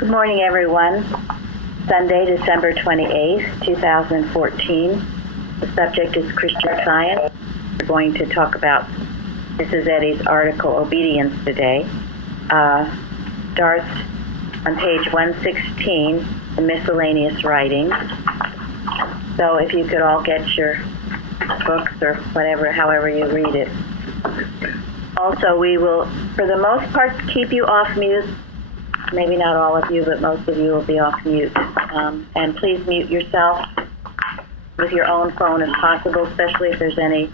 Good morning, everyone. Sunday, December 28th, 2014. The subject is Christian Science. We're going to talk about Mrs. Eddy's article, Obedience, today. Starts on page 116, the miscellaneous writings. So if you could all get your books or whatever, however you read it. Also, we will, for the most part, keep you off mute. Maybe not all of you, but most of you will be off mute. And please mute yourself with your own phone if possible, especially if there's any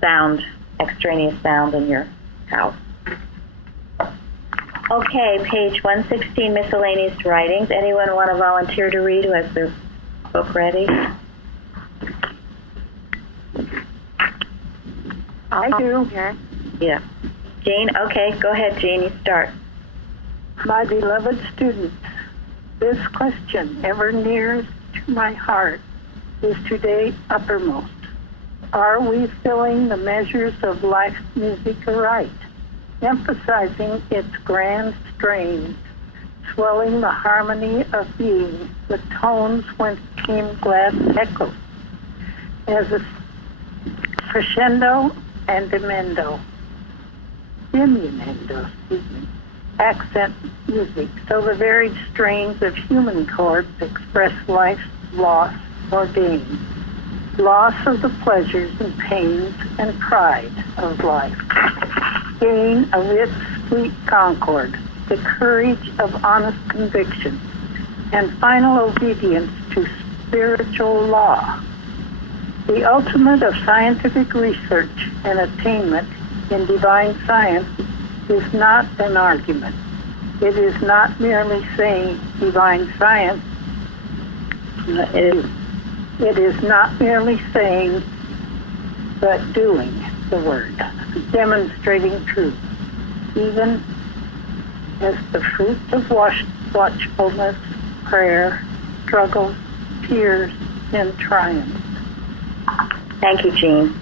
sound, extraneous sound in your house. Okay, page 116, miscellaneous writings. Anyone want to volunteer to read who has their book ready? I do. Yeah. Jean, okay, go ahead, Jean, you start. My beloved students, this question, ever nearest to my heart, is today uppermost. Are we filling the measures of life's music aright, emphasizing its grand strains, swelling the harmony of being with tones whence came glad echoes, as a crescendo and diminuendo, accent music, so the varied strains of human chords express life's loss or gain, loss of the pleasures and pains and pride of life, gain of its sweet concord, the courage of honest conviction, and final obedience to spiritual law. The ultimate of scientific research and attainment in divine science is not an argument. It is not merely saying divine science. It is not merely saying, but doing the word, demonstrating truth, even as the fruits of watchfulness, prayer, struggle, tears, and triumph. Thank you, Jean.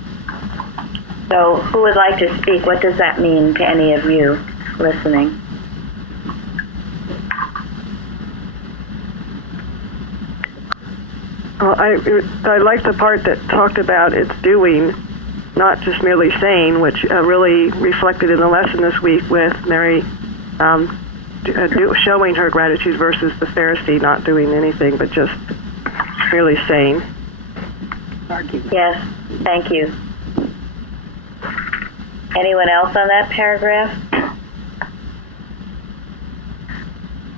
So who would like to speak? What does that mean to any of you listening? Well, I like the part that talked about its doing, not just merely saying, which really reflected in the lesson this week with Mary showing her gratitude versus the Pharisee not doing anything, but just merely saying. Yes, thank you. Anyone else on that paragraph?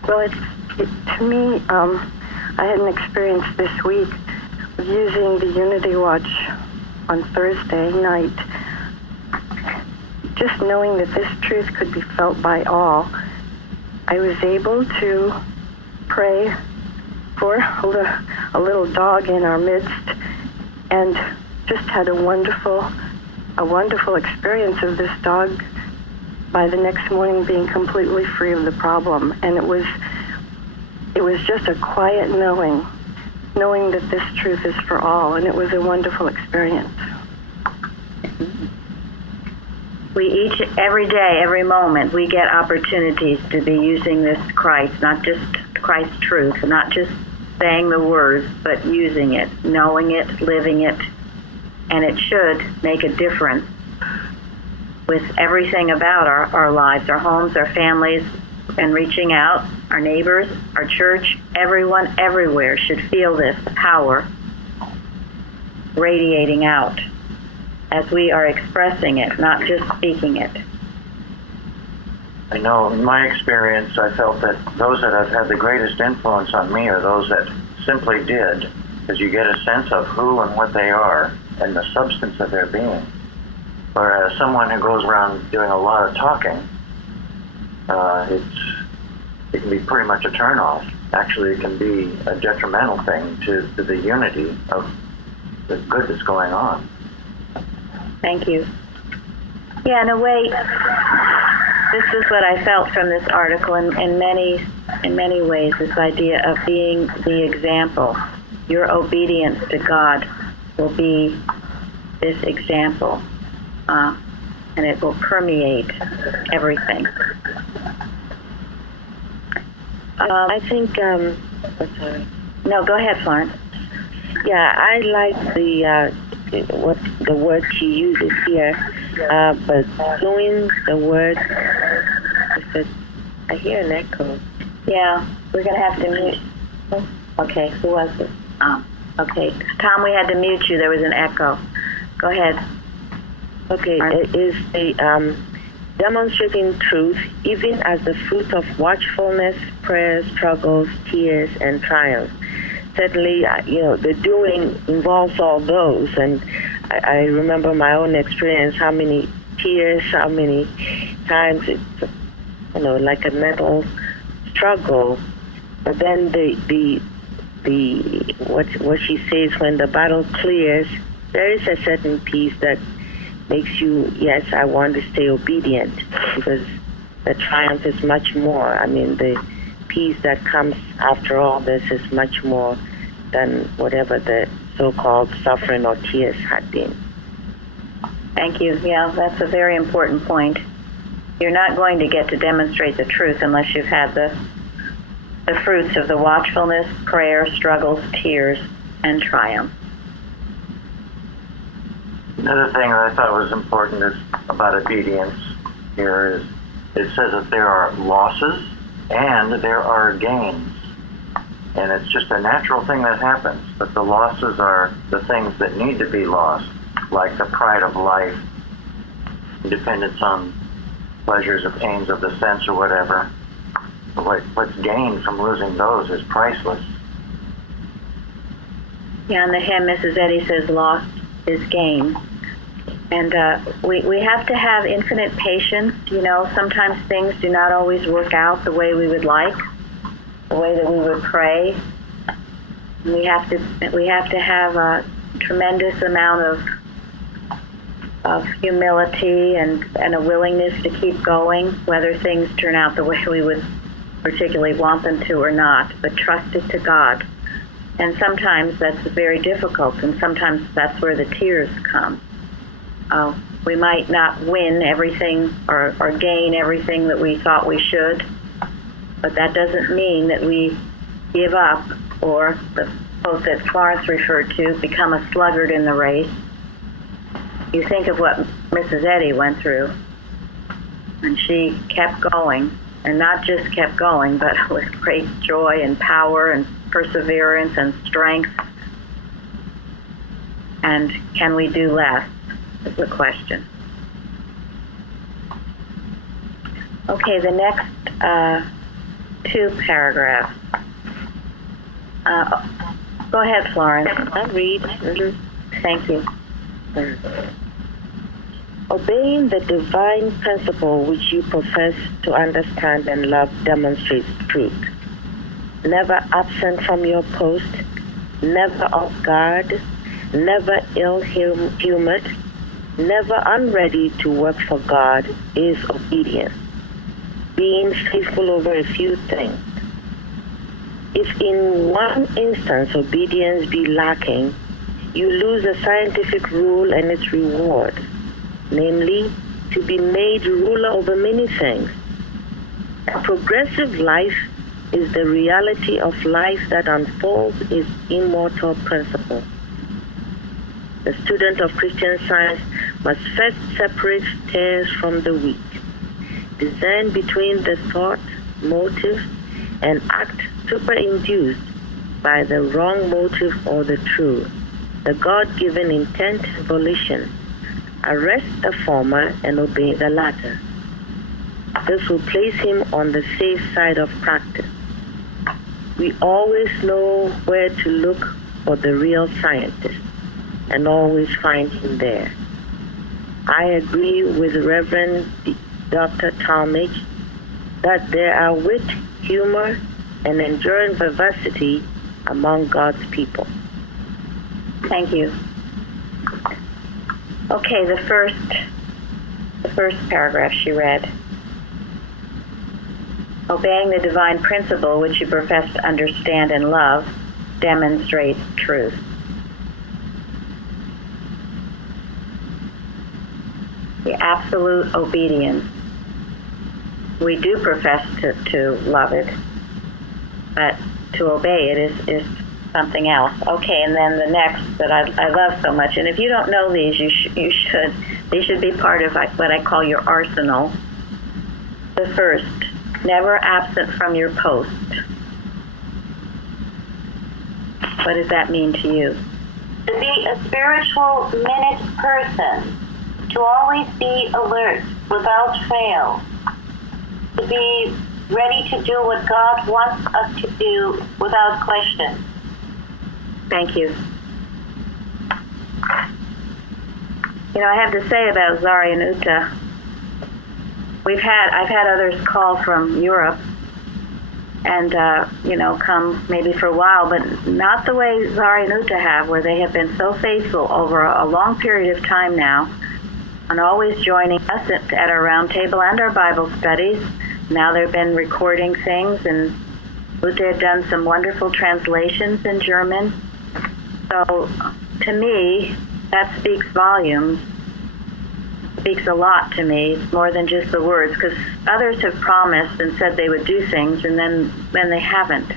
Well, to me, I had an experience this week of using the Unity Watch on Thursday night. Just knowing that this truth could be felt by all, I was able to pray for a little dog in our midst, and just had a wonderful experience of this dog by the next morning being completely free of the problem. And it was just a quiet knowing that this truth is for all, and it was a wonderful experience. We each, every day, every moment, we get opportunities to be using this Christ, not just Christ's truth, not just saying the words, but using it, knowing it, living it, and it should make a difference with everything about our lives, our homes, our families, and reaching out, our neighbors, our church, everyone, everywhere should feel this power radiating out as we are expressing it, not just speaking it. I know in my experience, I felt that those that have had the greatest influence on me are those that simply did, because you get a sense of who and what they are and the substance of their being. Whereas someone who goes around doing a lot of talking, it can be pretty much a turnoff. Actually, it can be a detrimental thing to the unity of the good that's going on. Thank you. Yeah, in a way, this is what I felt from this article in many ways, this idea of being the example. Your obedience to God will be this example, and it will permeate everything. I think, sorry. No, go ahead, Florence. Yeah, I like the word she uses here, but doing the word, I hear an echo. Yeah, we're going to have to mute. Okay, who was it? Okay, Tom, we had to mute you. There was an echo. Go ahead. Okay, it is the demonstrating truth, even as the fruit of watchfulness, prayers, struggles, tears, and triumphs. Certainly, the doing involves all those, and I remember my own experience, how many tears, how many times it's, like a mental struggle. But then what she says, when the battle clears, there is a certain peace that makes you, yes, I want to stay obedient, because the triumph is much more. I mean, the peace that comes after all this is much more than whatever the so-called suffering or tears had been. Thank you. Yeah, that's a very important point. You're not going to get to demonstrate the truth unless you've had the fruits of the watchfulness, prayer, struggles, tears, and triumph. Another thing that I thought was important is about obedience here is it says that there are losses and there are gains. And it's just a natural thing that happens. But the losses are the things that need to be lost, like the pride of life, dependence on pleasures or pains of the sense or whatever. What's gained from losing those is priceless. Yeah, in the hymn, Mrs. Eddy says, lost is gain. And we have to have infinite patience. Sometimes things do not always work out the way we would like, the way that we would pray. We have to have a tremendous amount of humility and a willingness to keep going, whether things turn out the way we would particularly want them to or not, but trust it to God. And sometimes that's very difficult, and sometimes that's where the tears come. We might not win everything or gain everything that we thought we should, but that doesn't mean that we give up, or the quote that Florence referred to, become a sluggard in the race. You think of what Mrs. Eddy went through, and she kept going, and not just kept going, but with great joy and power and perseverance and strength. And can we do less, is the question. Okay, the next two paragraphs. Go ahead, Florence. I'll read. Thank you. Obeying the divine principle which you profess to understand and love demonstrates truth. Never absent from your post, never off guard, never ill-humored, never unready to work for God is obedience, being faithful over a few things. If in one instance obedience be lacking, you lose a scientific rule and its reward, namely, to be made ruler over many things. A progressive life is the reality of life that unfolds its immortal principle. The student of Christian Science must first separate tares from the wheat, discern between the thought, motive, and act superinduced by the wrong motive or the true, the God-given intent and volition. Arrest the former and obey the latter. This will place him on the safe side of practice. We always know where to look for the real scientist and always find him there. I agree with Reverend Dr. Talmage that there are wit, humor, and enduring vivacity among God's people. Thank you. Okay, the first paragraph she read. Obeying the divine principle which you profess to understand and love demonstrates truth. The absolute obedience. We do profess to love it. but to obey it is something else. Okay, and then the next that I love so much, and if you don't know these, you should. These should be part of what I call your arsenal. The first, never absent from your post. What does that mean to you? To be a spiritual minute person, to always be alert without fail, to be ready to do what God wants us to do without question. Thank you. You know, I have to say about Zari and Uta, I've had others call from Europe and, come maybe for a while, but not the way Zari and Uta have, where they have been so faithful over a long period of time now, and always joining us at our roundtable and our Bible studies. Now they've been recording things, and Uta had done some wonderful translations in German. So, to me, that speaks volumes. Speaks a lot to me. It's more than just the words, because others have promised and said they would do things, and then they haven't.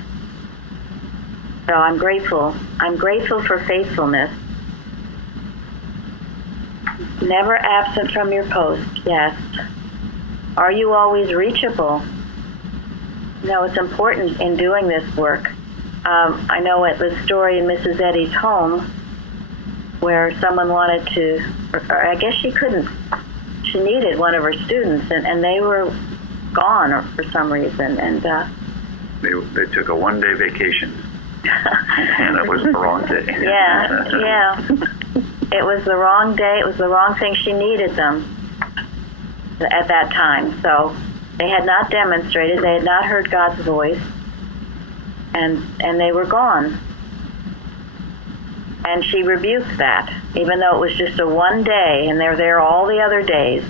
So I'm grateful. I'm grateful for faithfulness. Never absent from your post. Yes. Are you always reachable? No, it's important in doing this work. I know at the story in Mrs. Eddy's home, where someone wanted to, or I guess she couldn't, she needed one of her students, and they were gone for some reason, and they took a one-day vacation, and it was the wrong day. Yeah. It was the wrong day. It was the wrong thing. She needed them at that time. So they had not demonstrated. They had not heard God's voice, and they were gone. And she rebuked that, even though it was just a one day, and they're there all the other days.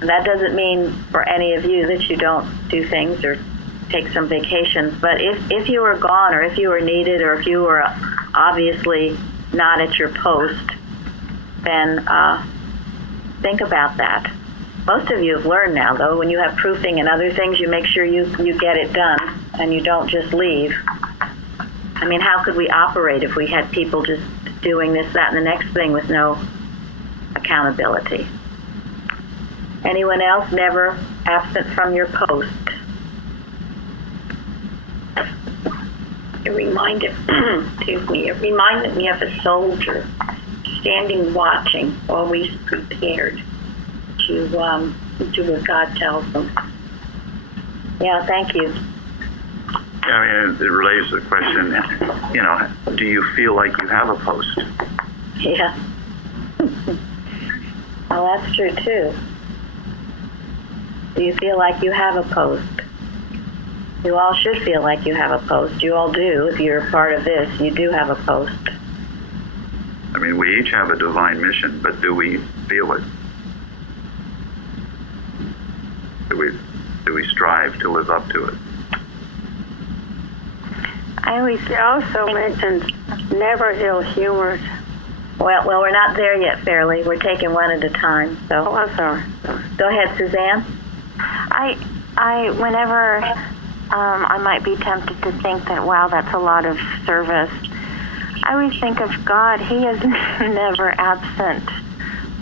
And that doesn't mean for any of you that you don't do things or take some vacations. But if you were gone, or if you were needed, or if you were obviously not at your post, then think about that. Most of you have learned now, though, when you have proofing and other things, you make sure you get it done, and you don't just leave. I mean, how could we operate if we had people just doing this, that, and the next thing with no accountability? Anyone else? Never absent from your post. It reminded me of a soldier standing watching, always prepared to do what God tells them. Yeah, thank you. I mean, it relates to the question, do you feel like you have a post? Yeah. Well, that's true, too. Do you feel like you have a post? You all should feel like you have a post. You all do. If you're a part of this, you do have a post. I mean, we each have a divine mission, but do we feel it? Do we strive to live up to it? I always also mentioned never ill-humored. Well, we're not there yet, Fairly. We're taking one at a time. So. Oh, I'm sorry. Go ahead, Suzanne. Whenever I might be tempted to think that, wow, that's a lot of service, I always think of God. He is never absent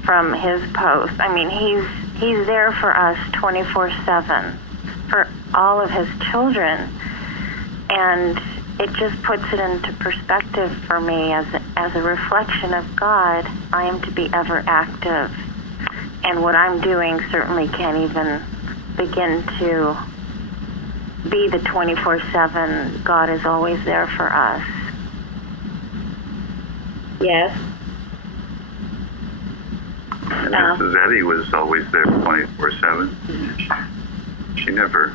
from his post. I mean, he's there for us 24/7, for all of his children. And it just puts it into perspective for me as a reflection of God. I am to be ever active. And what I'm doing certainly can't even begin to be the 24/7. God is always there for us. Yes. And Mrs. Eddy was always there 24/7. She never...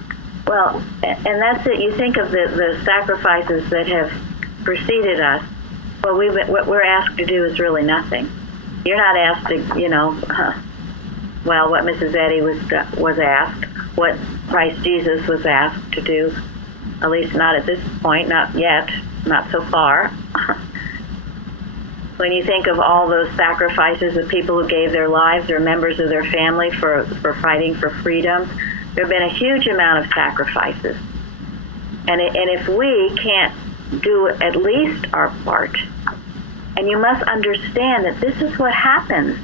Well, and that's it. You think of the sacrifices that have preceded us. What we're asked to do is really nothing. You're not asked to, what Mrs. Eddy was asked, what Christ Jesus was asked to do, at least not at this point, not yet, not so far. When you think of all those sacrifices of people who gave their lives or members of their family for fighting for freedom, there have been a huge amount of sacrifices. And if we can't do at least our part, and you must understand that this is what happens,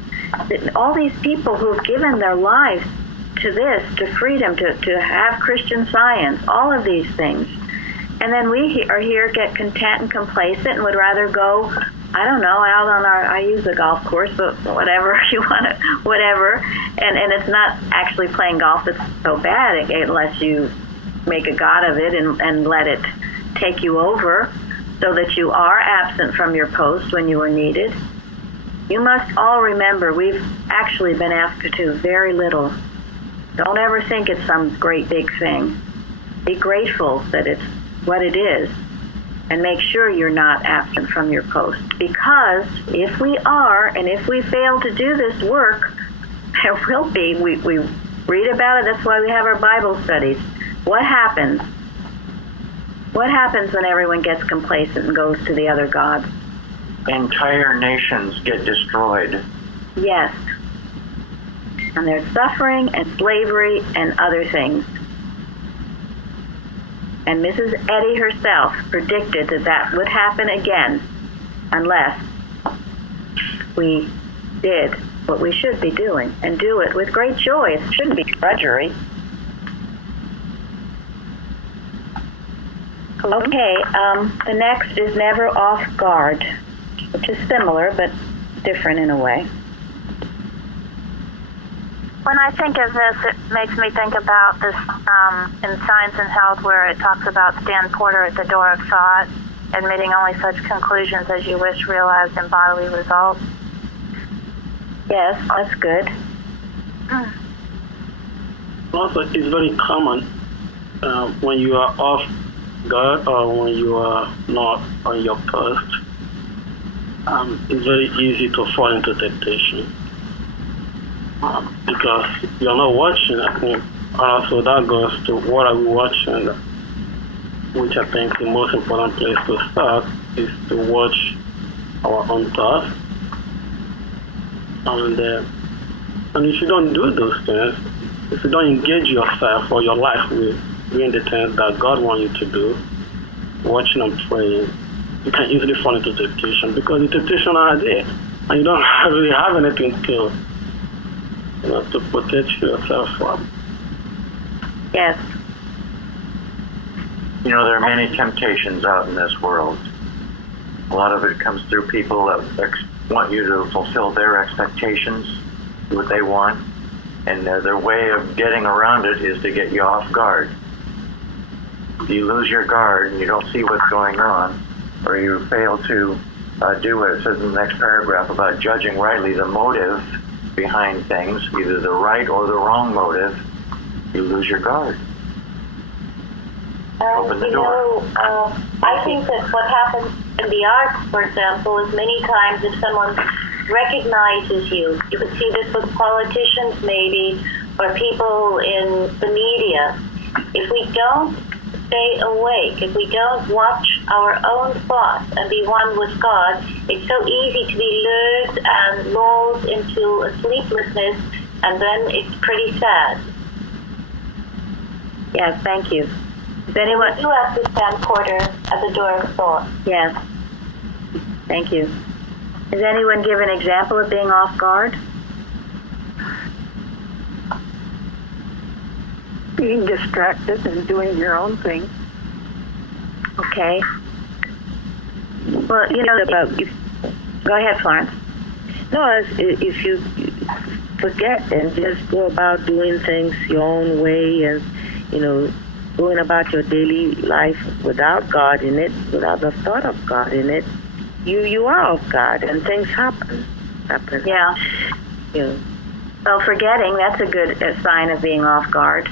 that all these people who have given their lives to this, to freedom, to have Christian Science, all of these things, and then we are here, get content and complacent, and would rather go, I don't know, out on I use a golf course, but whatever you want to, whatever. And it's not actually playing golf that's so bad unless you make a god of it and let it take you over so that you are absent from your post when you are needed. You must all remember we've actually been asked to do very little. Don't ever think it's some great big thing. Be grateful that it's what it is, and make sure you're not absent from your post. Because if we are, and if we fail to do this work, there will be. We read about it. That's why we have our Bible studies. What happens? What happens when everyone gets complacent and goes to the other gods? Entire nations get destroyed. Yes. And there's suffering and slavery and other things. And Mrs. Eddy herself predicted that would happen again unless we did what we should be doing, and do it with great joy. It shouldn't be drudgery. Okay, the next is never off guard, which is similar but different in a way. When I think of this, it makes me think about this in Science and Health, where it talks about Stan Porter at the door of thought, admitting only such conclusions as you wish realized in bodily results. Yes, that's good. Also, it's very common when you are off guard or when you are not on your post. It's very easy to fall into temptation. Because you're not watching, I think. So that goes to what are we watching, which I think the most important place to start is to watch our own thoughts. And if you don't do those things, if you don't engage yourself or your life with doing the things that God wants you to do, watching and praying, you can easily fall into temptation, because the temptation are there, and you don't really have anything to protect yourself from. Yes. There are many temptations out in this world. A lot of it comes through people that want you to fulfill their expectations, do what they want, and their way of getting around it is to get you off guard. If you lose your guard and you don't see what's going on, or you fail to do what it says in the next paragraph about judging rightly the motive behind things, either the right or the wrong motive, you lose your guard. Open the door. I think that what happens in the arts, for example, is many times if someone recognizes you could see this with politicians maybe, or people in the media. If we don't stay awake, if we don't watch our own thoughts and be one with God, it's so easy to be lured and lulled into a sleeplessness, and then it's pretty sad. Yes, thank you. Does anyone? You have to stand Porter at the door of thought. Yes. Thank you. Does anyone give an example of being off guard? Being distracted and doing your own thing. Okay. Well, go ahead, Florence. No, if you forget and just go about doing things your own way, and going about your daily life without God in it, without the thought of God in it, you are off guard, and things happen. Yeah. Well, forgetting, that's a good sign of being off guard.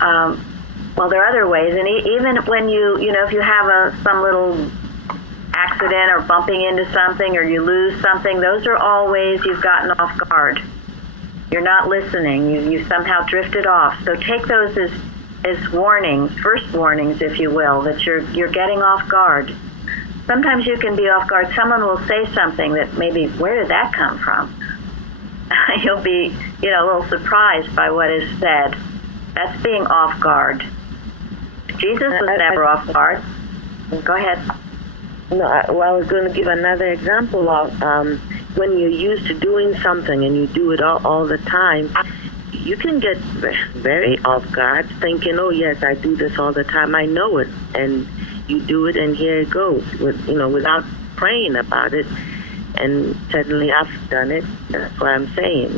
Well, there are other ways, and even when if you have some little accident or bumping into something, or you lose something, those are all ways you've gotten off guard. You're not listening. You somehow drifted off. So take those as warnings, first warnings, if you will, that you're getting off guard. Sometimes you can be off guard. Someone will say something that maybe, where did that come from? You'll be, a little surprised by what is said. That's being off guard. Jesus was never off guard. Go ahead. No, I was going to give another example of when you're used to doing something and you do it all the time, you can get very off guard thinking, oh, yes, I do this all the time. I know it. And you do it, and here it goes, without praying about it. And suddenly I've done it. That's what I'm saying,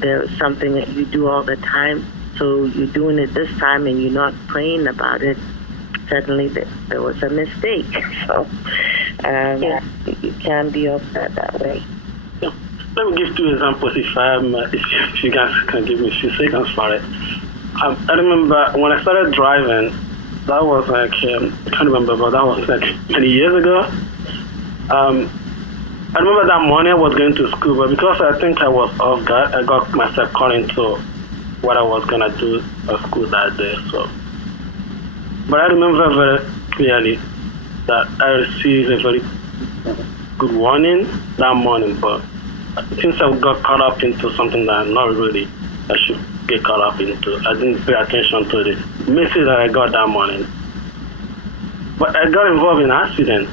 there's something that you do all the time. So you're doing it this time and you're not praying about it. Suddenly there was a mistake. So you can be upset that way. Yeah. Let me give 2 examples if you guys can give me a few seconds for it. I remember when I started driving, that was like, I can't remember, but that was like many years ago. I remember that morning I was going to school, but because I think I was off guard, I got myself caught into what I was going to do at school that day. So, but I remember very clearly that I received a very good warning that morning, but since I got caught up into something that not really I should get caught up into, I didn't pay attention to the message that I got that morning. But I got involved in an accident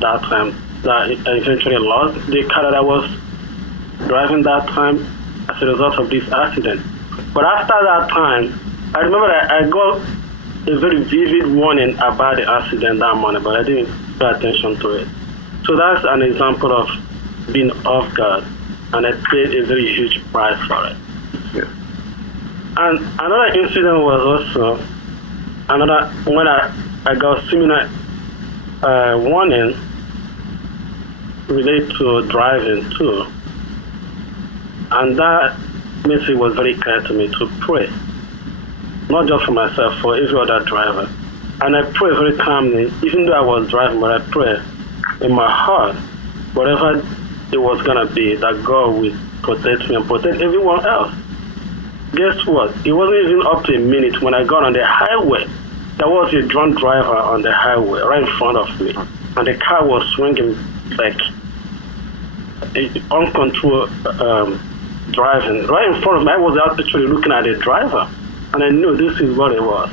that time that I eventually lost the car that I was driving that time as a result of this accident. But after that time, I remember that I got a very vivid warning about the accident that morning, but I didn't pay attention to it. So that's an example of being off guard, and I paid a very huge price for it. Yeah. And another incident was also when I got similar warning related to driving too. And that message was very clear to me to pray, not just for myself, for every other driver. And I pray very calmly, even though I was driving, but I pray in my heart, whatever it was going to be, that God will protect me and protect everyone else. Guess what? It wasn't even up to a minute when I got on the highway. There was a drunk driver on the highway right in front of me, and the car was swinging like uncontrolled driving right in front of me. I was actually looking at the driver, and I knew this is what it was.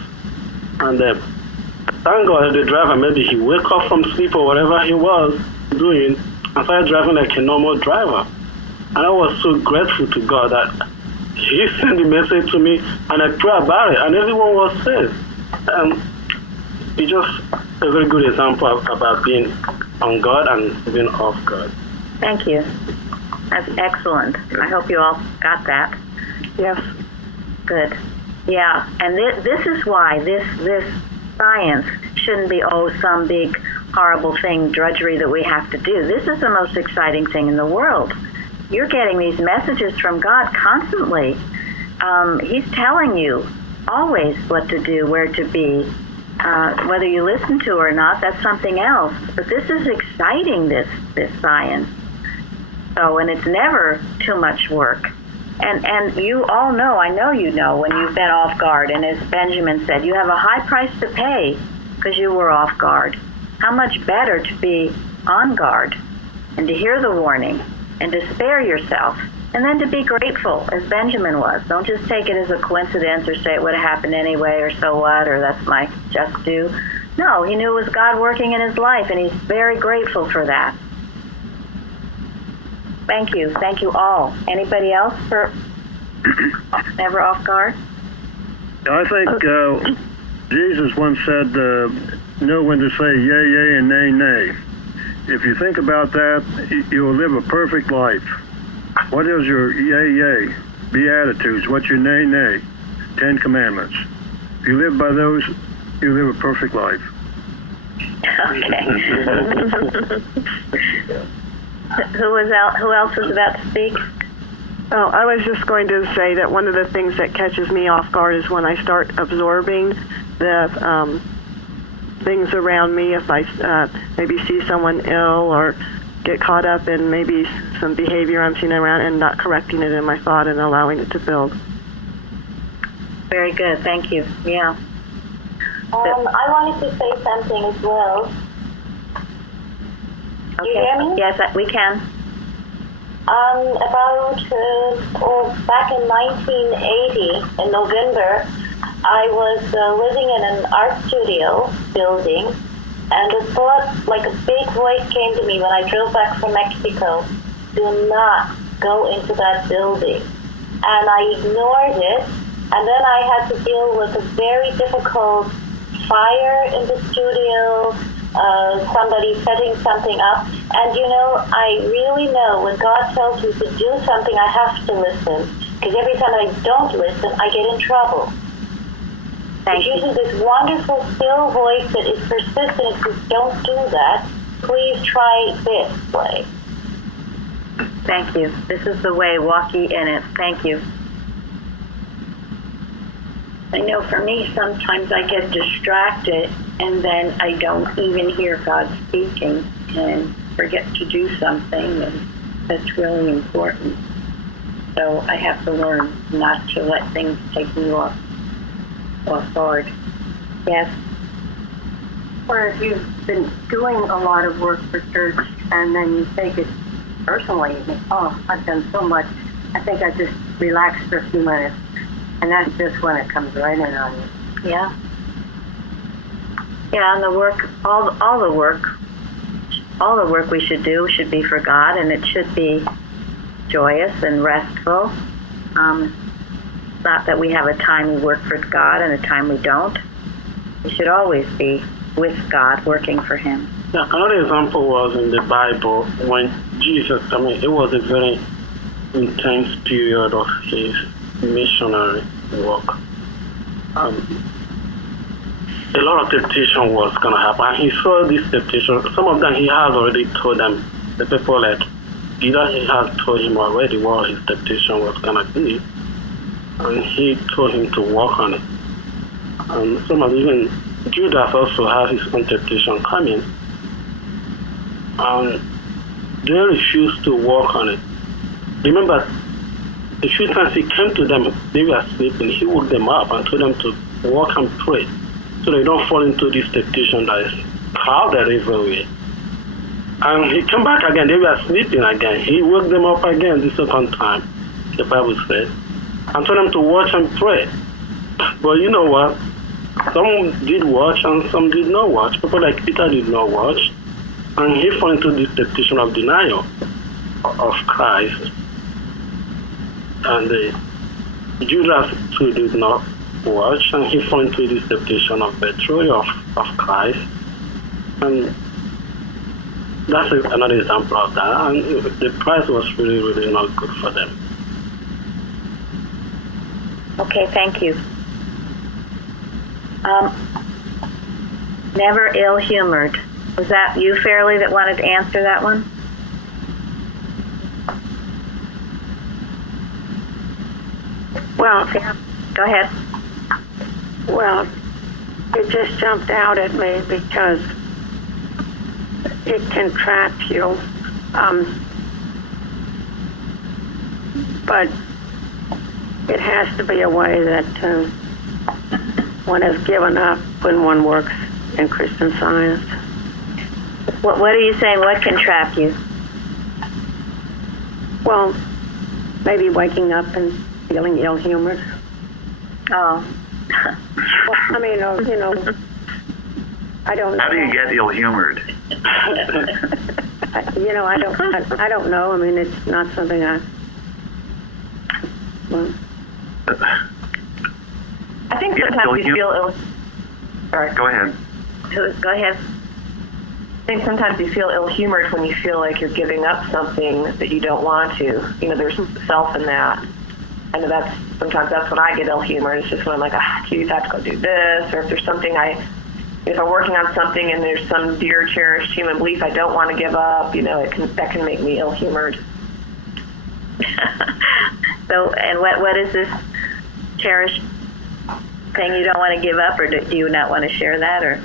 And thank God the driver, maybe he woke up from sleep or whatever he was doing, and started driving like a normal driver. And I was so grateful to God that He sent the message to me, and I prayed about it, and everyone was saved. It's just a very good example about being on God and being off God. Thank you. That's excellent. I hope you all got that. Yes. Good. Yeah, and this is why this science shouldn't be, some big horrible thing, drudgery that we have to do. This is the most exciting thing in the world. You're getting these messages from God constantly. He's telling you always what to do, where to be. Whether you listen to or not, that's something else. But this is exciting, this science. So, and it's never too much work. And you all know, I know you know, when you've been off guard. And as Benjamin said, you have a high price to pay because you were off guard. How much better to be on guard and to hear the warning and to spare yourself and then to be grateful, as Benjamin was. Don't just take it as a coincidence or say it would have happened anyway or so what or that's my just due. No, he knew it was God working in his life, and he's very grateful for that. Thank you. Thank you all. Anybody else for never off guard? I think Jesus once said, know when to say yea, yea, and nay, nay. If you think about that, you'll live a perfect life. What is your yea, yea? Beatitudes. What's your nay, nay? 10 Commandments. If you live by those, you live a perfect life. Okay. Who else was about to speak? Oh, I was just going to say that one of the things that catches me off guard is when I start absorbing the things around me. If I maybe see someone ill or get caught up in maybe some behavior I'm seeing around and not correcting it in my thought and allowing it to build. Very good. Thank you. Yeah. I wanted to say something as well. Okay. You hear me? Yes, we can. Back in 1980, in November, I was living in an art studio building, and the thought, like a big voice came to me when I drove back from Mexico, do not go into that building. And I ignored it, and then I had to deal with a very difficult fire in the studio, somebody setting something up. And I really know when God tells me to do something, I have to listen. Because every time I don't listen, I get in trouble. It's using this wonderful, still voice that is persistent. It says, don't do that. Please try this way. Thank you. This is the way. Walk ye in it. Thank you. I know for me, sometimes I get distracted and then I don't even hear God speaking and forget to do something, and that's really important. So I have to learn not to let things take me off guard. Yes. Or if you've been doing a lot of work for church and then you take it personally, you think, oh, I've done so much, I think I just relaxed for a few minutes. And that's just when it comes right in on you. Yeah. Yeah, and the work, all the work we should do should be for God, and it should be joyous and restful. Not that we have a time we work for God and a time we don't. We should always be with God, working for Him. Yeah, another example was in the Bible when Jesus, it was a very intense period of His missionary work. A lot of temptation was going to happen, and He saw this temptation. Some of them He has already told them, the people like either He has told him already what His temptation was going to be, and He told him to work on it. And some of even Judas also had his own temptation coming, and they refused to work on it. Remember, a few times He came to them, they were sleeping. He woke them up and told them to walk and pray so they don't fall into this temptation that is crowded everywhere. And He came back again, they were sleeping again. He woke them up again the second time, the Bible says, and told them to watch and pray. But you know what? Some did watch and some did not watch. People like Peter did not watch. And he fell into this temptation of denial of Christ. And Judas too did not watch, and he fell into this temptation of betrayal of Christ. And that's another example of that. And the price was really, really not good for them. Okay, thank you. Never ill-humored. Was that you, Fairley, that wanted to answer that one? Well, go ahead. Well, it just jumped out at me because it can trap you. But it has to be a way that one has given up when one works in Christian Science. What are you saying? What can trap you? Well, maybe waking up and feeling ill-humored. Oh. Well, I mean, I don't know. How do you get ill-humored? I don't know. I mean, it's not something I... Well, I think sometimes you feel ill. Sorry. Go ahead. Go ahead. I think sometimes you feel ill-humored when you feel like you're giving up something that you don't want to. There's self in that. I know sometimes that's when I get ill-humored. It's just when I'm like, geez, I have to go do this. Or if there's something if I'm working on something and there's some dear, cherished human belief I don't want to give up, that can make me ill-humored. So, and what is this cherished thing you don't want to give up, or do you not want to share that, or?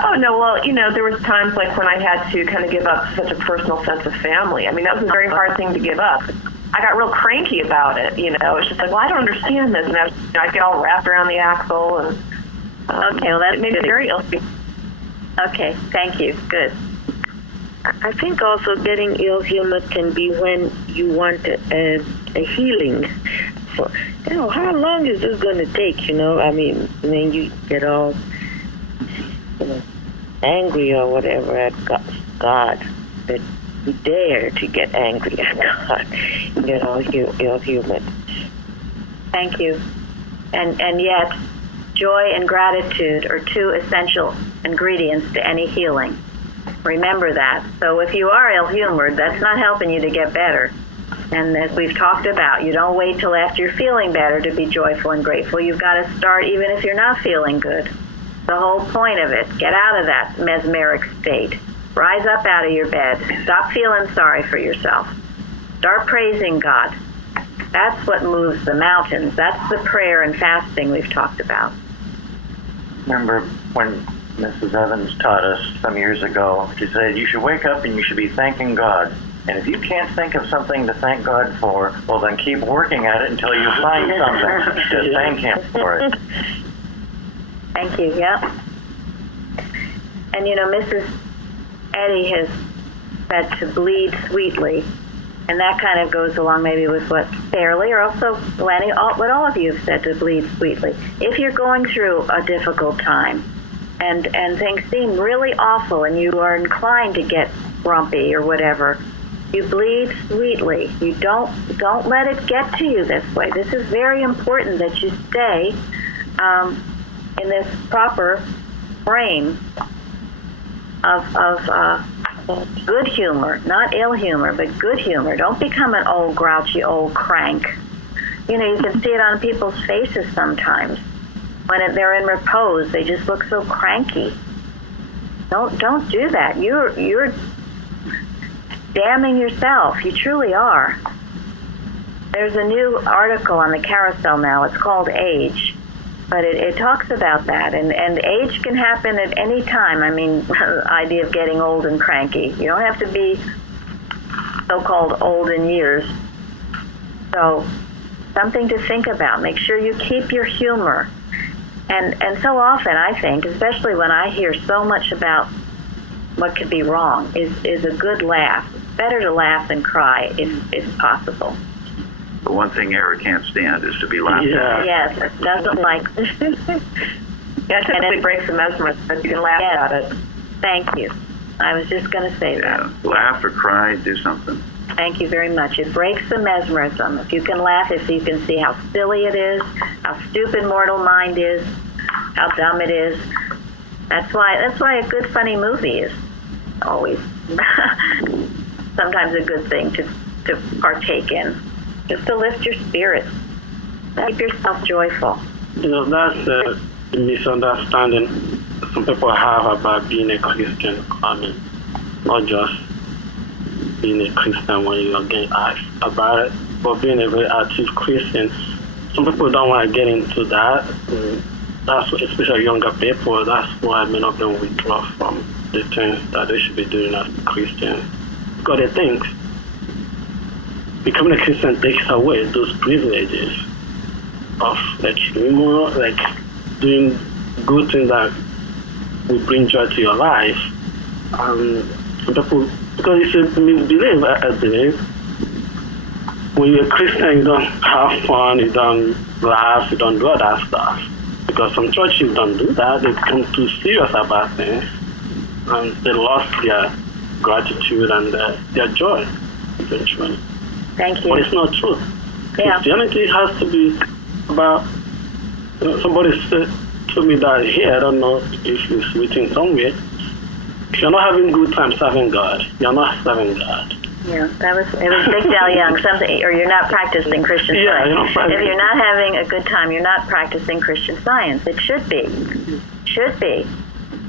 Oh, no, well, there was times like when I had to kind of give up such a personal sense of family. I mean, that was a very hard thing to give up. I got real cranky about it, It's just like, well, I don't understand this. And I get all wrapped around the axle. And okay, well, that's it made me very ill. Okay, thank you. Good. I think also getting ill-humored can be when you want a healing. for, how long is this going to take, I mean, then you get all, angry or whatever at God, that you dare to get angry at God, you're human. Thank you. And yet, joy and gratitude are two essential ingredients to any healing. Remember that. So if you are ill-humored, that's not helping you to get better. And as we've talked about, you don't wait till after you're feeling better to be joyful and grateful. You've got to start even if you're not feeling good. The whole point of it, get out of that mesmeric state. Rise up out of your bed. Stop feeling sorry for yourself. Start praising God. That's what moves the mountains. That's the prayer and fasting we've talked about. Remember when Mrs. Evans taught us some years ago, she said, you should wake up and you should be thanking God. And if you can't think of something to thank God for, well, then keep working at it until you find something to thank Him for it. Thank you, yeah. And Mrs. Eddy has said to bleed sweetly, and that kind of goes along maybe with what Fairley or also Lenny, what all of you have said, to bleed sweetly. If you're going through a difficult time and things seem really awful and you are inclined to get grumpy or whatever, you bleed sweetly. You don't let it get to you this way. This is very important that you stay in this proper frame of good humor, not ill humor, but good humor. Don't become an old grouchy old crank. You can see it on people's faces sometimes. When they're in repose, they just look so cranky. Don't do that. You're damning yourself. You truly are. There's a new article on the carousel now. It's called Age. But it talks about that, and age can happen at any time. I mean, the idea of getting old and cranky. You don't have to be so-called old in years. So, something to think about. Make sure you keep your humor. And so often, I think, especially when I hear so much about what could be wrong, is a good laugh. It's better to laugh than cry if possible. The one thing Eric can't stand is to be laughed at. Yes, doesn't like. Yeah, typically breaks the mesmerism, but you can laugh at it. Thank you. I was just going to say that. Laugh or cry, do something. Thank you very much. It breaks the mesmerism. If you can laugh, if you can see how silly it is, how stupid mortal mind is, how dumb it is. That's why a good funny movie is always sometimes a good thing to partake in. Just to lift your spirits. Keep yourself joyful. That's the misunderstanding some people have about being a Christian. I mean, not just being a Christian when you're getting asked about it, but being a very active Christian. Some people don't want to get into that. That's what, especially younger people, that's why many of them withdraw from the things that they should be doing as Christians. Because they think becoming a Christian takes away those privileges of humor, doing good things that will bring joy to your life. Some people, because it's a misbelief, I believe. When you're a Christian, you don't have fun, you don't laugh, you don't do all that stuff. Because some churches don't do that. They become too serious about things, and they lost their gratitude and their joy eventually. Thank you. But it's not true. Yeah. Christianity has to be about, somebody said to me that here, I don't know if it's written somewhere, if you're not having good time serving God, you're not serving God. Yeah, it was Big Dal Young, something, or you're not practicing Christian Science. If you're not having a good time, you're not practicing Christian Science. It should be.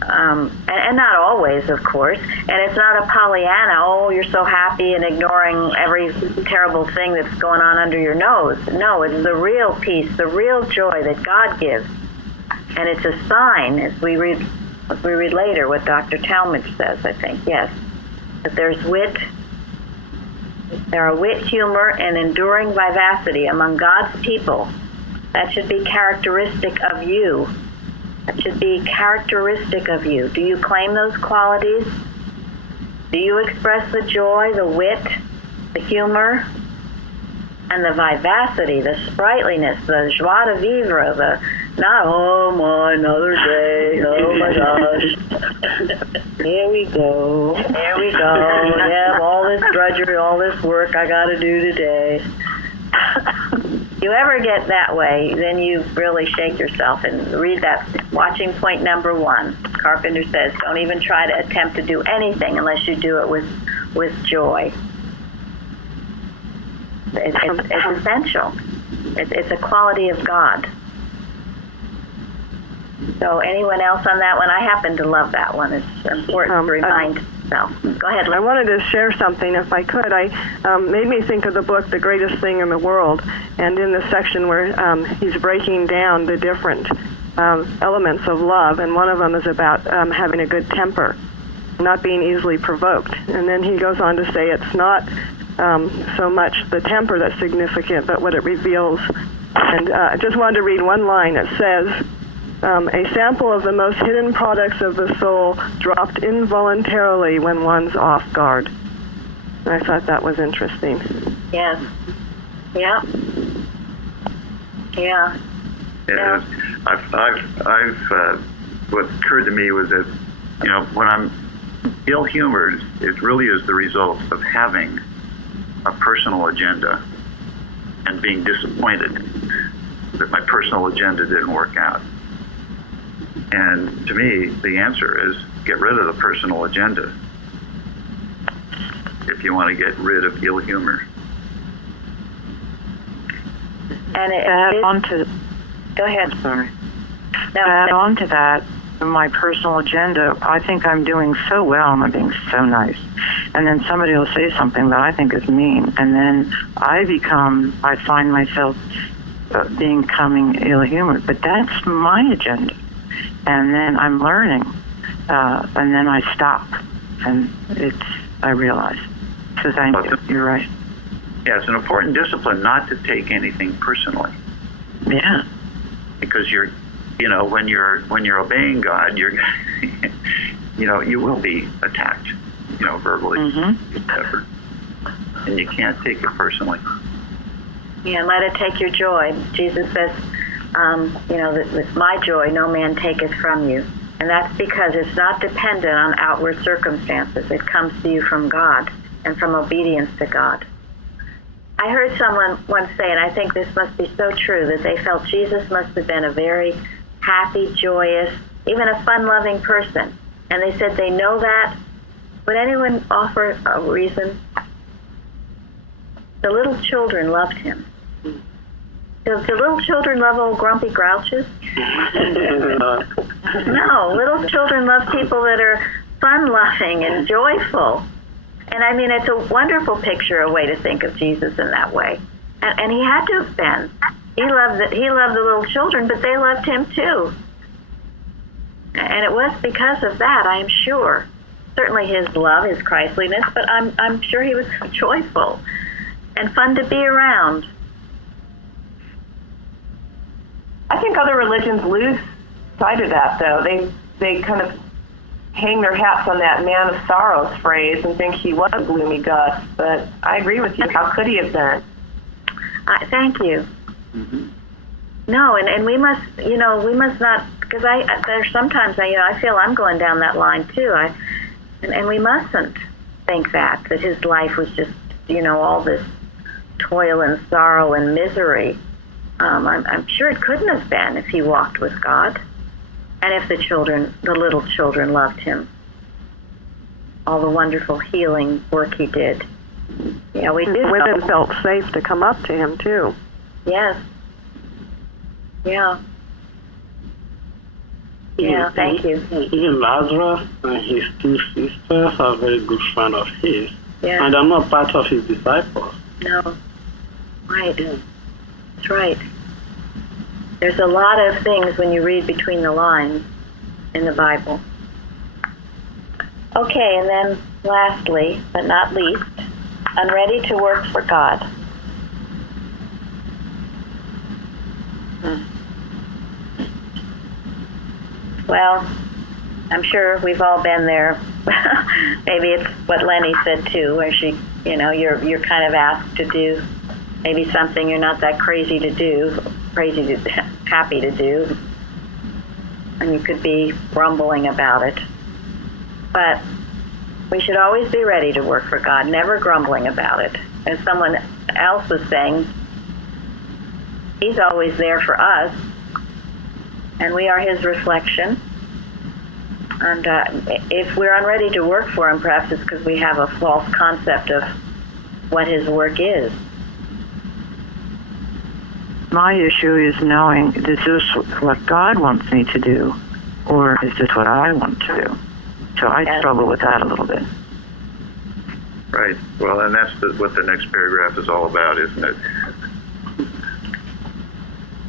And not always, of course. And it's not a Pollyanna, oh, you're so happy and ignoring every terrible thing that's going on under your nose. No, it's the real peace, the real joy that God gives. And it's a sign, as we read later, what Dr. Talmage says, I think, yes, that there are wit, humor, and enduring vivacity among God's people. That should be characteristic of you. That should be characteristic of you. Do you claim those qualities? Do you express the joy, the wit, the humor? And the vivacity, the sprightliness, the joie de vivre, the not, oh my, another day, oh my gosh. Here we go. Here we go. Yeah, all this drudgery, all this work I got to do today. You ever get that way, then you really shake yourself and read that watching point number 1. Carpenter says, don't even try to attempt to do anything unless you do it with joy. It's essential. It's a quality of God. So anyone else on that one? I happen to love that one. It's important to remind yourself. Go ahead, Liz. I wanted to share something, if I could. Made me think of the book, The Greatest Thing in the World, and in the section where he's breaking down the different elements of love, and one of them is about having a good temper, not being easily provoked. And then he goes on to say it's not so much the temper that's significant, but what it reveals. And I just wanted to read one line. It says, a sample of the most hidden products of the soul dropped involuntarily when one's off guard. And I thought that was interesting. Yes. Yeah. Yeah. Yeah. I've what occurred to me was that, when I'm ill-humored, it really is the result of having a personal agenda and being disappointed that my personal agenda didn't work out. And to me, the answer is get rid of the personal agenda if you want to get rid of ill humor. And go ahead. Sorry. No, add on to that, my personal agenda, I think I'm doing so well and I'm being so nice. And then somebody will say something that I think is mean. And then I find myself becoming ill-humored. But that's my agenda. And then I'm learning. And then I stop. And I realize. So thank you. You're right. Yeah, it's an important discipline not to take anything personally. Yeah. Because when you're obeying God, you will be attacked, verbally, whatever, and you can't take it personally. Yeah, let it take your joy. Jesus says, that with my joy, no man taketh from you, and that's because it's not dependent on outward circumstances. It comes to you from God and from obedience to God. I heard someone once say, and I think this must be so true, that they felt Jesus must have been a very happy, joyous, even a fun-loving person. And they said they know that. Would anyone offer a reason? The little children loved him. Does the little children love old grumpy grouches? No, little children love people that are fun-loving and joyful. And I mean, it's a wonderful picture, a way to think of Jesus in that way. And he had to have been. He loved the little children, but they loved him too. And it was because of that, I am sure. Certainly his love, his Christliness, but I'm sure he was joyful and fun to be around. I think other religions lose sight of that, though. They kind of hang their hats on that man of sorrows phrase and think he was a gloomy Gus. But I agree with you. How could he have been? Thank you. Mm-hmm. No, and we must not, because there's sometimes I feel I'm going down that line too. And we mustn't think that his life was just all this toil and sorrow and misery. I'm sure it couldn't have been if he walked with God, and if the little children loved him. All the wonderful healing work he did. Yeah, we did. Women felt safe to come up to him too. Yes. Yeah. Yeah, thank you. Even Lazarus and his two sisters are very good friends of his. Yeah. And I'm not part of his disciples. No. Right. That's right. There's a lot of things when you read between the lines in the Bible. Okay, and then lastly, but not least, I'm ready to work for God. Well, I'm sure we've all been there. Maybe it's what Lenny said too, where you're kind of asked to do maybe something you're not that happy to do, and you could be grumbling about it. But we should always be ready to work for God, never grumbling about it. As someone else was saying, He's always there for us, and we are His reflection. And if we're unready to work for Him, perhaps it's because we have a false concept of what His work is. My issue is knowing, is this what God wants me to do, or is this what I want to do? So I struggle with that a little bit. Right. Well, and that's what the next paragraph is all about, isn't it?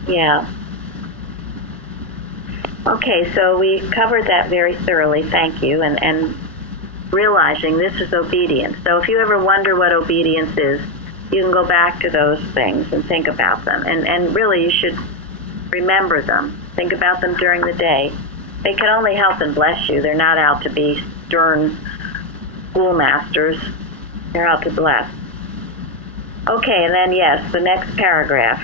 Yeah. Okay, so we covered that very thoroughly, thank you, and realizing this is obedience. So if you ever wonder what obedience is, you can go back to those things and think about them. And really, you should remember them. Think about them during the day. They can only help and bless you. They're not out to be stern schoolmasters. They're out to bless. Okay, and then, yes, the next paragraph.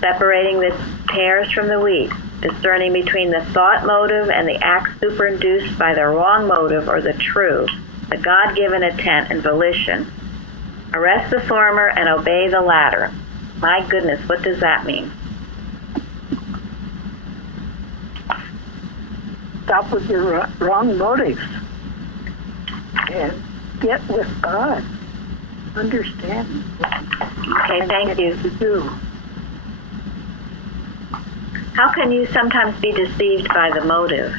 Separating the tares from the wheat, discerning between the thought motive and the act superinduced by the wrong motive or the true, the God-given intent and volition. Arrest the former and obey the latter. My goodness, what does that mean? Stop with your wrong motives and get with God. Understand. Okay, thank you. To do. How can you sometimes be deceived by the motive?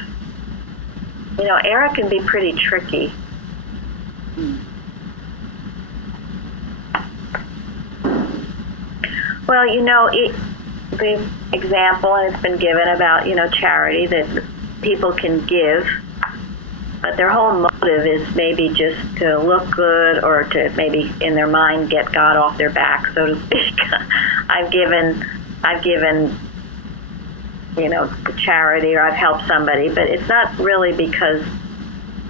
You know, error can be pretty tricky. Well, you know, the example, and it's been given about, charity, that people can give, but their whole motive is maybe just to look good or to maybe in their mind get God off their back, so to speak. I've given, to charity, or I've helped somebody, but it's not really because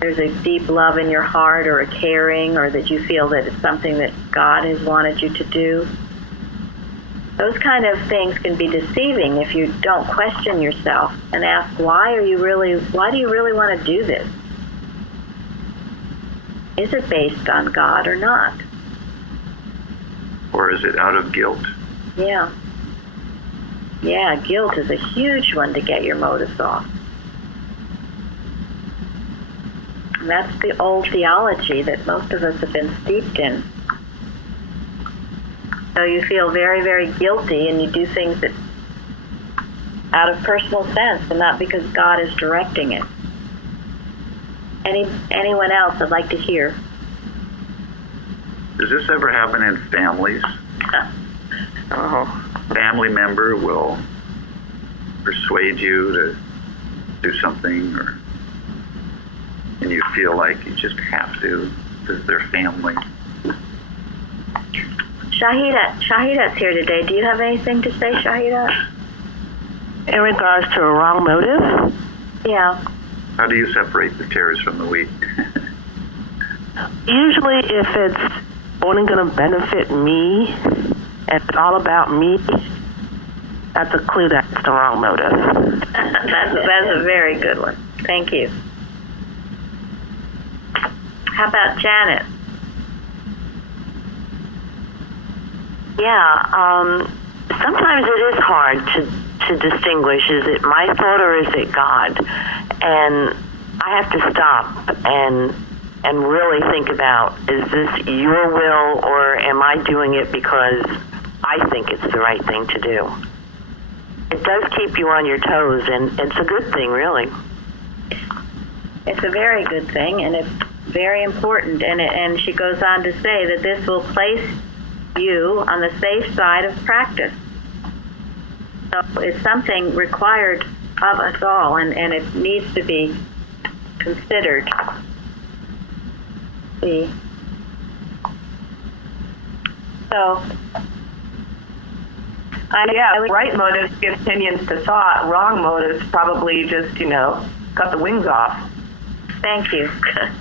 there's a deep love in your heart or a caring, or that you feel that it's something that God has wanted you to do. Those kind of things can be deceiving if you don't question yourself and ask, why do you really want to do this? Is it based on God or not? Or is it out of guilt? Yeah. Yeah, guilt is a huge one to get your motives off. And that's the old theology that most of us have been steeped in. So you feel very, very guilty, and you do things that out of personal sense and not because God is directing it. Anyone else I'd like to hear? Does this ever happen in families? Family member will persuade you to do something, and you feel like you just have to because they're family. Shahida's here today. Do you have anything to say, Shahida? In regards to a wrong motive? Yeah. How do you separate the tares from the wheat? Usually if it's only going to benefit me, if it's all about me, that's a clue that's the wrong motive. That's a very good one. Thank you. How about Janet? Yeah, sometimes it is hard to distinguish, is it my thought or is it God? And I have to stop and really think about, is this your will or am I doing it because I think it's the right thing to do? It does keep you on your toes, and it's a good thing, really. It's a very good thing, and it's very important. And she goes on to say that this will place you on the safe side of practice. So it's something required of us all, and it needs to be considered. Right motives give opinions to thought. Wrong motives probably just, cut the wings off. Thank you.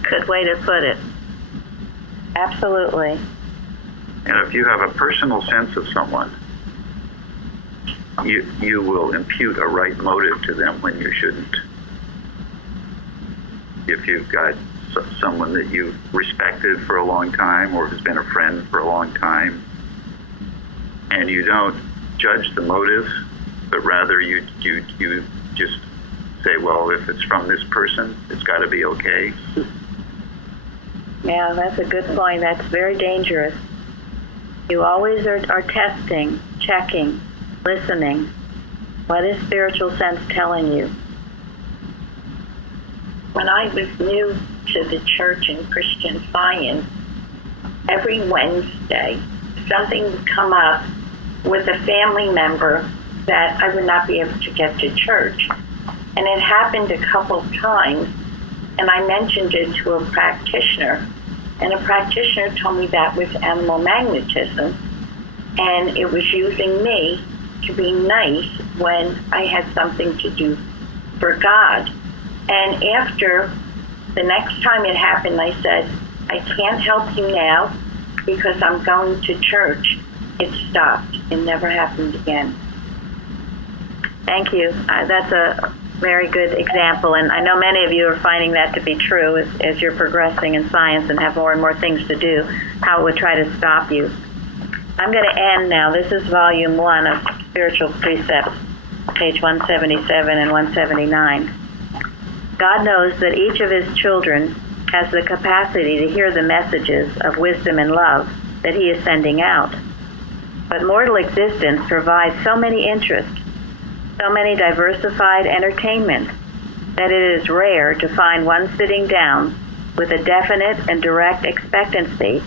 Good way to put it. Absolutely. And if you have a personal sense of someone, you will impute a right motive to them when you shouldn't. If you've got someone that you've respected for a long time or has been a friend for a long time, and you don't judge the motive, but rather you just say, well, if it's from this person, it's got to be okay. Yeah, that's a good point. That's very dangerous. You always are testing, checking, listening. What is spiritual sense telling you? When I was new to the church in Christian Science, every Wednesday something would come up with a family member that I would not be able to get to church. And it happened a couple of times, and I mentioned it to a practitioner, and a practitioner told me that was animal magnetism, and it was using me to be nice when I had something to do for God. And after the next time it happened, I said, I can't help you now because I'm going to church. It stopped. It never happened again. Thank you. That's a very good example, and I know many of you are finding that to be true as you're progressing in science and have more and more things to do, how it would try to stop you. I'm going to end now. This is volume 1 of Spiritual Precepts, page 177 and 179. God knows that each of his children has the capacity to hear the messages of wisdom and love that he is sending out. But mortal existence provides so many interests, so many diversified entertainments, that it is rare to find one sitting down with a definite and direct expectancy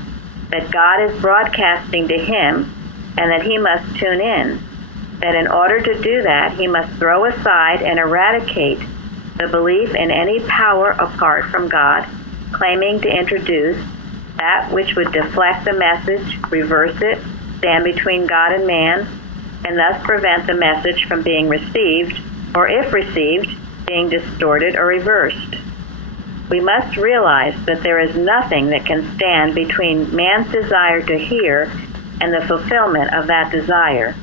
that God is broadcasting to him and that he must tune in, that in order to do that, he must throw aside and eradicate the belief in any power apart from God, claiming to introduce that which would deflect the message, reverse it, stand between God and man, and thus prevent the message from being received, or if received, being distorted or reversed. We must realize that there is nothing that can stand between man's desire to hear and the fulfillment of that desire.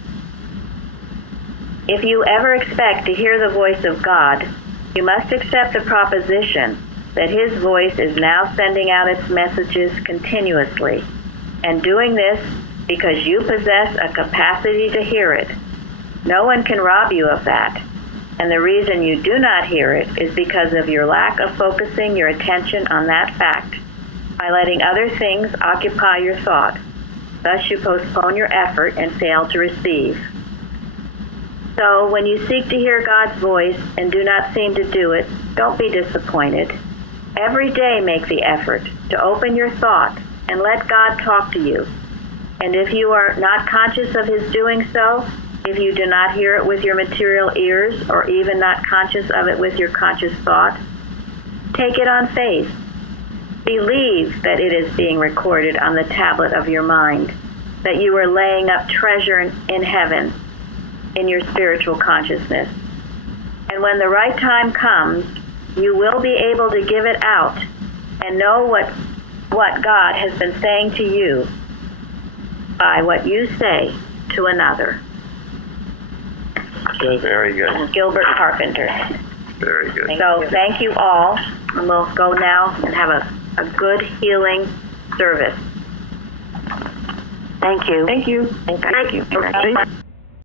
If you ever expect to hear the voice of God, you must accept the proposition that his voice is now sending out its messages continuously, and doing this because you possess a capacity to hear it. No one can rob you of that, and the reason you do not hear it is because of your lack of focusing your attention on that fact by letting other things occupy your thought. Thus you postpone your effort and fail to receive. So when you seek to hear God's voice and do not seem to do it, don't be disappointed. Every day make the effort to open your thought and let God talk to you. And if you are not conscious of his doing so, if you do not hear it with your material ears or even not conscious of it with your conscious thought, take it on faith. Believe that it is being recorded on the tablet of your mind, that you are laying up treasure in heaven in your spiritual consciousness. And when the right time comes, you will be able to give it out and know what God has been saying to you by what you say to another. Very good. Gilbert Carpenter. Very good. So thank you all, and we'll go now and have a good healing service. Thank you. Thank you. Thank you. Okay.